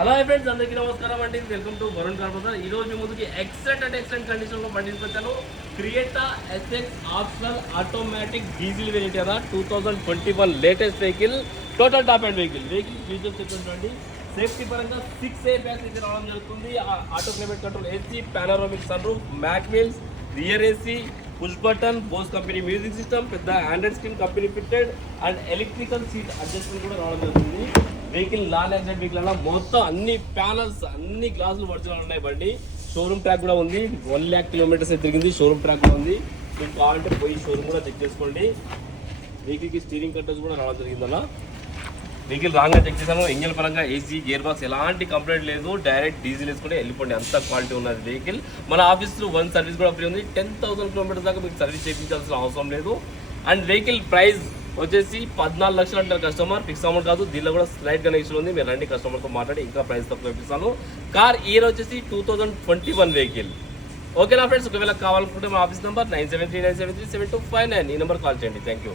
Hello friends, అందరికీ నమస్కారం అండి. Welcome to Varun car Bazaar. ఈ రోజు మీ ముందుకి ఎక్సలెంట్ కండిషన్ లో బండి తీసుకొచ్చాను. Creta SX optional automatic diesel variant కదా, 2021 latest vehicle, total top and vehicle features చెప్పండి. సేఫ్టీ పరంగా 6 ఎయిర్ బ్యాగ్స్ అయితే రావడం జరుగుతుంది. Auto climate control AC, panoramic sun roof, mag wheels, rear AC, push button, Bose company music system, పెద్ద Android screen company fitted and electrical seat adjustment కూడా రావడం జరుగుతుంది. Vehicle non accident vehicle అలా మొత్తం అన్ని ప్యానల్స్ అన్ని గ్లాసులు ఒరిజినల్ ఉన్నాయి. బండి షోరూమ్ ట్రాక్ కూడా ఉంది. 1 lakh kilometers అయితే తిరిగింది. షోరూమ్ ట్రాక్ కూడా ఉంది. మీకు కావాలంటే పోయి షోరూమ్ కూడా చెక్ చేసుకోండి. వెహికల్కి స్టీరింగ్ కంట్రోల్స్ కూడా రావడం జరిగింది. అలా వెహికల్ రాంగ్గా చెక్ చేసాము. ఇంజన్ పరంగా ఏసీ, గేర్ బాక్స్ ఎలాంటి కంప్లైంట్ లేదు. డైరెక్ట్ డీజిల్ వేసుకుంటే వెళ్ళిపోండి, అంత క్వాలిటీ ఉన్నది వెహికల్. మన ఆఫీస్లో 1 సర్వీస్ కూడా ఫ్రీ ఉంది. 10,000 kilometers దాకా మీకు సర్వీస్ చేయించాల్సిన అవసరం లేదు. అండ్ వెహికల్ ప్రైస్ వచ్చేసి 14 లక్షలు అంటారు కస్టమర్. ఫిక్స్ అమౌంట్ కాదు. దీనిలో కూడా స్లైడ్ కనెక్షన్ ఉంది. మీరు రండి, కస్టమర్తో మాట్లాడి ఇంకా ప్రైస్ తక్కువ ఇప్పిస్తాను. కార్ ఇయర్ వచ్చేసి 2021 వెహికల్. ఓకేనా ఫ్రెండ్స్, ఒకవేళ కావాలనుకుంటే మా ఆఫీస్ నెంబర్ 9739737259 ఈ నెంబర్ కాల్ చేయండి. Thank you.